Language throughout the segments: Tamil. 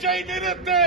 பேச்சை நிறுத்து.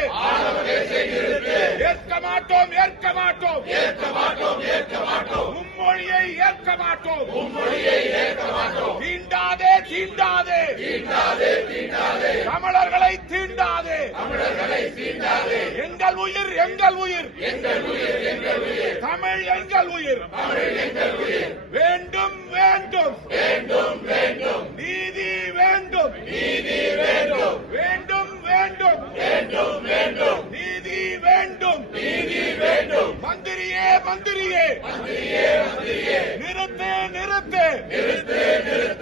ஏற்க மாட்டோம் ஏற்க மாட்டோம். ஏற்க மாட்டோம் ஏற்க மாட்டோம். மும்மொழியை ஏற்க மாட்டோம். மும்மொழியை ஏற்க மாட்டோம். தீண்டாதே தீண்டாதே. தீண்டாதே தீண்டாதே. தமிழர்களை தீண்டாதே. தமிழர்களை தீண்டாதே. எங்கள் உயிர் எங்கள் உயிர். எங்கள் உயிர் எங்கள் உயிர். தமிழ் எங்கள் உயிர். தமிழ் எங்கள் உயிர். வேண்டும் வேண்டும். வேண்டும் வேண்டும். நீதி வேண்டும். நீதி வேண்டும் வேண்டும் வேண்டும் வேண்டும் வேண்டும் நீதி வேண்டும் நீதி வேண்டும் மந்திரியே மந்திரியே மந்திரியே. நிறுத்து நிறுத்து.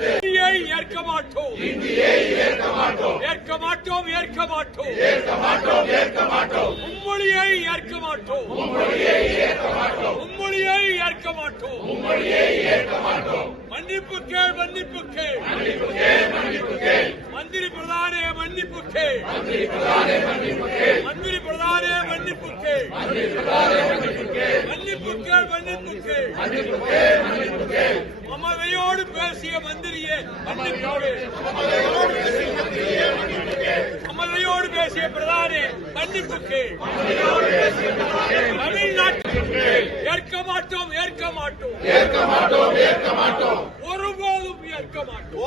இந்தியை ஏற்க மாட்டோம். இந்தியை ஏற்க மாட்டோம் ஏற்க மாட்டோம். ஏற்க மாட்டோம் ஏற்க மாட்டோம் ஏற்க மாட்டோம் மும்மொழியை ஏற்க மாட்டோம். மொழியை ஏற்க மாட்டோம் மும்மொழியை ஏற்க மாட்டோம். மொழியை ஏற்க மாட்டோம் மன்னிப்பு கேள் மன்னிப்பு கேள் மன்னிப்பு கேள் மன்னிப்பு கேள் மந்திரி பிரதானே மன்னிப்பு கேள் மந்திரி பிரதானே மன்னிப்பு கேள் மந்திரி பிரதானே மன்னிப்பு கேள் மந்திரி பிரதானே மன்னிப்பு கேள் மன்னிப்பு கேள் மன்னிப்பு கேள் மன்னிப்பு கேள் மன்னிப்பு கேள் மமதையோடு பேசிய மந்திரியே மன்னிப்பு கேள் மமதையோடு பேசிய பிரதானே மன்னிப்பு கேள் தமிழ்நாட்டில் ஏற்க மாட்டோம் ஏற்க மாட்டோம். ஏற்க மாட்டோம் ஏற்க மாட்டோம். ஒருபோதும் ஏற்க மாட்டோம்.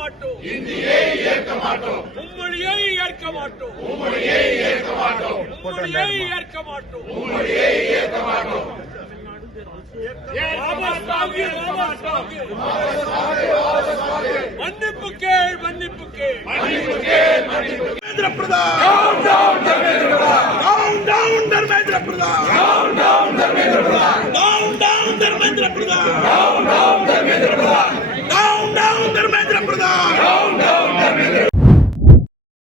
மாட்டோம். இந்தியை ஏற்க மாட்டோம். உம்மொழியை ஏற்க மாட்டோம். உம்மொழியை ஏற்க மாட்டோம். உம்மொழியை ஏற்க மாட்டோம். உம்மொழியை ஏற்க மாட்டோம். மன்னிப்பு கேள் மன்னிப்பு கேள். மன்னிப்பு கேள் மன்னிப்பு கேள். Pradhan down down Dharmendra Pradhan down Dharmendra Pradhan Dharmendra Pradhan Dharmendra Pradhan Pradhan